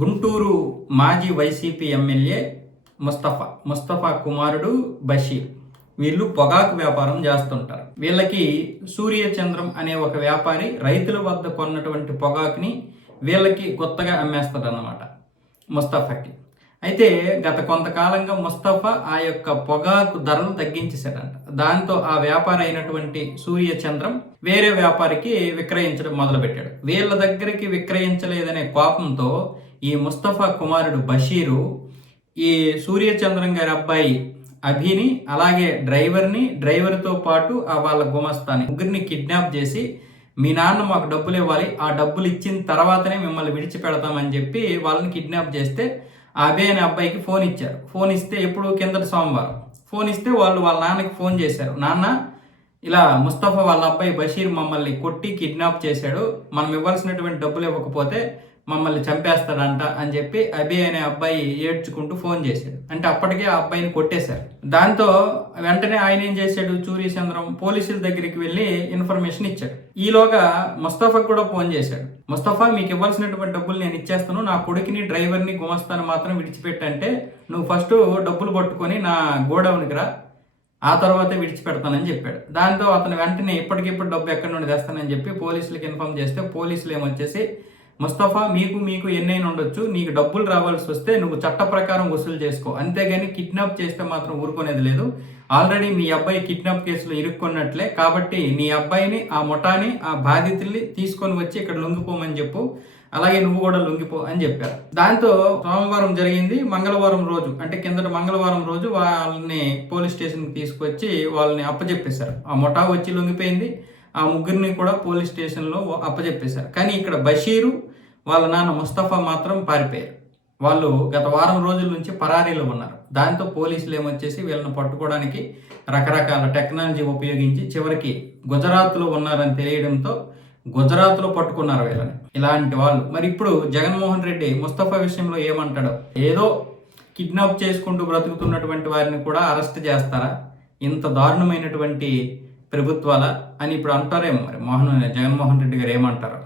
గుంటూరు మాజీ YCP MLA Mustafa కుమారుడు బషీర్. వీళ్ళు పొగాకు వ్యాపారం చేస్తుంటారు. వీళ్ళకి సూర్యచంద్రం అనే ఒక వ్యాపారి రైతుల వద్ద కొన్నటువంటి పొగాకుని వీళ్ళకి కొత్తగా అమ్మేస్తాడు అన్నమాట ముస్తఫాకి. అయితే గత కొంతకాలంగా ముస్తఫా ఆ యొక్క పొగాకు ధరలు తగ్గించేశాడంట. దాంతో ఆ వ్యాపారి అయినటువంటి సూర్యచంద్రం వేరే వ్యాపారికి విక్రయించడం మొదలుపెట్టాడు. వీళ్ళ దగ్గరికి విక్రయించలేదనే కోపంతో ఈ ముస్తఫా కుమారుడు బషీరు ఈ సూర్యచంద్రం గారి అబ్బాయి అభిని, అలాగే డ్రైవర్తో పాటు వాళ్ళ గుమస్తాని ముగ్గురిని కిడ్నాప్ చేసి, మీ నాన్న మాకు డబ్బులు ఇవ్వాలి, ఆ డబ్బులు ఇచ్చిన తర్వాతనే మిమ్మల్ని విడిచిపెడతామని చెప్పి వాళ్ళని కిడ్నాప్ చేస్తే ఆ అభి అనే అబ్బాయికి ఫోన్ ఇచ్చారు. ఫోన్ ఇస్తే ఎప్పుడు కిందటి సోమవారం ఫోన్ ఇస్తే వాళ్ళ నాన్నకి ఫోన్ చేశారు. నాన్న, ఇలా ముస్తఫా వాళ్ళ అబ్బాయి బషీర్ మమ్మల్ని కొట్టి కిడ్నాప్ చేశాడు, మనం ఇవ్వాల్సినటువంటి డబ్బులు ఇవ్వకపోతే మమ్మల్ని చంపేస్తాడంట అని చెప్పి అభి అనే అబ్బాయి ఏడ్చుకుంటూ ఫోన్ చేశాడు. అంటే అప్పటికే ఆ అబ్బాయిని కొట్టేశారు. దాంతో వెంటనే ఆయన ఏం చేశాడు, సూర్యచంద్రం పోలీసుల దగ్గరికి వెళ్ళి ఇన్ఫర్మేషన్ ఇచ్చాడు. ఈలోగా ముస్తఫాకు కూడా ఫోన్ చేశాడు. ముస్తఫా, మీకు ఇవ్వాల్సినటువంటి డబ్బులు నేను ఇచ్చేస్తాను, నా కొడుకుని డ్రైవర్ని గుమస్తాను మాత్రం విడిచిపెట్టంటే నువ్వు ఫస్ట్ డబ్బులు పట్టుకొని నా గోడౌన్కి రా, ఆ తర్వాతే విడిచిపెడతానని చెప్పాడు. దాంతో అతను వెంటనే ఇప్పటికిప్పుడు డబ్బు ఎక్కడి నుండి తెస్తానని చెప్పి పోలీసులకు ఇన్ఫార్మ్ చేస్తే పోలీసులు ఏమొచ్చేసి, ముస్తఫా, మీకు ఎన్నైనా ఉండొచ్చు, నీకు డబ్బులు రావాల్సి వస్తే నువ్వు చట్ట ప్రకారం వసూలు చేసుకో, అంతేగాని కిడ్నాప్ చేస్తే మాత్రం ఊరుకునేది లేదు, ఆల్రెడీ మీ అబ్బాయి కిడ్నాప్ కేసులో ఇరుక్కున్నట్లే, కాబట్టి నీ అబ్బాయిని, ఆ ముఠాని, ఆ బాధితుల్ని తీసుకొని వచ్చి ఇక్కడ లొంగిపోమని చెప్పు, అలాగే నువ్వు కూడా లొంగిపో అని చెప్పారు. దాంతో సోమవారం జరిగింది. మంగళవారం రోజు, అంటే కిందటి మంగళవారం రోజు వాళ్ళని పోలీస్ స్టేషన్కి తీసుకొచ్చి వాళ్ళని అప్పచెప్పేశారు. ఆ ముఠా వచ్చి లొంగిపోయింది. ఆ ముగ్గురిని కూడా పోలీస్ స్టేషన్లో అప్పచెప్పేశారు. కానీ ఇక్కడ బషీరు వాళ్ళ నాన్న ముస్తఫా మాత్రం పారిపోయారు. వాళ్ళు గత వారం రోజుల నుంచి పరారీలో ఉన్నారు. దాంతో పోలీసులు ఏమొచ్చేసి వీళ్ళని పట్టుకోవడానికి రకరకాల టెక్నాలజీ ఉపయోగించి చివరికి గుజరాత్లో ఉన్నారని తెలియడంతో గుజరాత్లో పట్టుకున్నారు వీళ్ళని. ఇలాంటి వాళ్ళు మరి ఇప్పుడు జగన్మోహన్ రెడ్డి ముస్తఫా విషయంలో ఏమంటాడో, ఏదో కిడ్నాప్ చేసుకుంటూ బ్రతుకుతున్నటువంటి వారిని కూడా అరెస్ట్ చేస్తారా, ఇంత దారుణమైనటువంటి ప్రభుత్వాల అని ఇప్పుడు అంటారేమో. మరి జగన్మోహన్ రెడ్డి గారు ఏమంటారు?